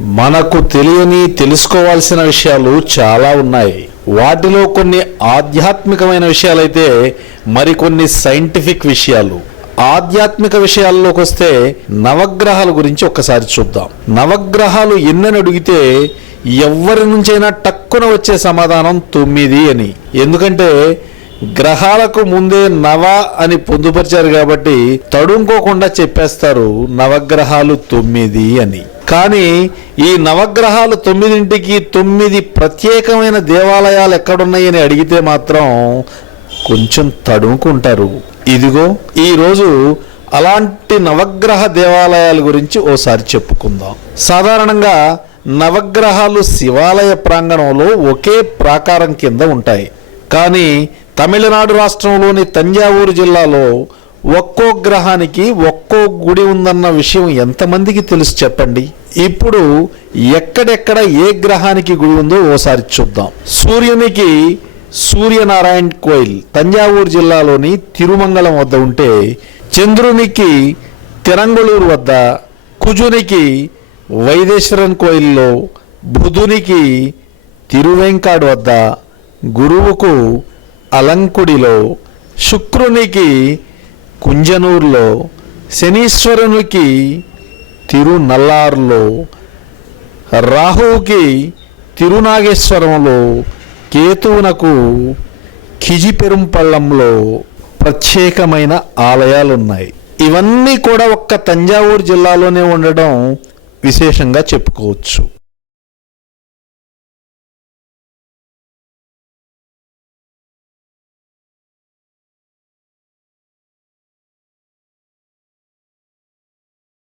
మనకు తెలియని తెలుసుకోవాల్సిన విషయాలు చాలా ఉన్నాయి. వాటిలో కొన్ని ఆధ్యాత్మికమైన విషయాలైతే మరికొన్ని సైంటిఫిక్ విషయాలు. ఆధ్యాత్మిక విషయాల్లోకి వస్తే నవగ్రహాల గురించి ఒక్కసారి చూద్దాం. నవగ్రహాలు ఎన్నని అడిగితే ఎవరి నుంచైనా టక్కున వచ్చే సమాధానం తొమ్మిది అని. ఎందుకంటే గ్రహాలకు ముందే నవ అని పొందుపరిచారు కాబట్టి తడుంకోకుండా చెప్పేస్తారు నవగ్రహాలు తొమ్మిది అని. కానీ ఈ నవగ్రహాలు తొమ్మిదింటికి తొమ్మిది ప్రత్యేకమైన దేవాలయాలు ఎక్కడున్నాయని అడిగితే మాత్రం కొంచెం తడుముకుంటారు. ఇదిగో ఈరోజు అలాంటి నవగ్రహ దేవాలయాల గురించి ఓసారి చెప్పుకుందాం. సాధారణంగా నవగ్రహాలు శివాలయ ప్రాంగణంలో ఒకే ప్రాకారం కింద ఉంటాయి. కానీ తమిళనాడు రాష్ట్రంలోని తంజావూరు జిల్లాలో ఒక్కో గ్రహానికి ఒక్కో గుడి ఉందన్న విషయం ఎంతమందికి తెలుసు చెప్పండి? ఇప్పుడు ఎక్కడెక్కడ ఏ గ్రహానికి గుడి ఉందో ఓసారి చూద్దాం. సూర్యునికి సూర్యనారాయణ కోయిల్ తంజావూరు జిల్లాలోని తిరుమంగళం వద్ద ఉంటే చంద్రునికి తిరంగుళూరు వద్ద కుజునికి వైదేశ్వరన్ కోయిల్లో బుధునికి తిరువెంకాడు వద్ద గురువుకు అలంకుడిలో శుక్రునికి కుంజనూరులో శనీశ్వరునికి తిరునల్లార్లో రాహువుకి తిరునాగేశ్వరంలో కేతువునకు కిజిపెరుంపళ్ళంలో ప్రత్యేకమైన ఆలయాలు ఉన్నాయి ఇవన్నీ కూడా ఒక్క తంజావూరు జిల్లాలోనే ఉండడం విశేషంగా చెప్పుకోవచ్చు.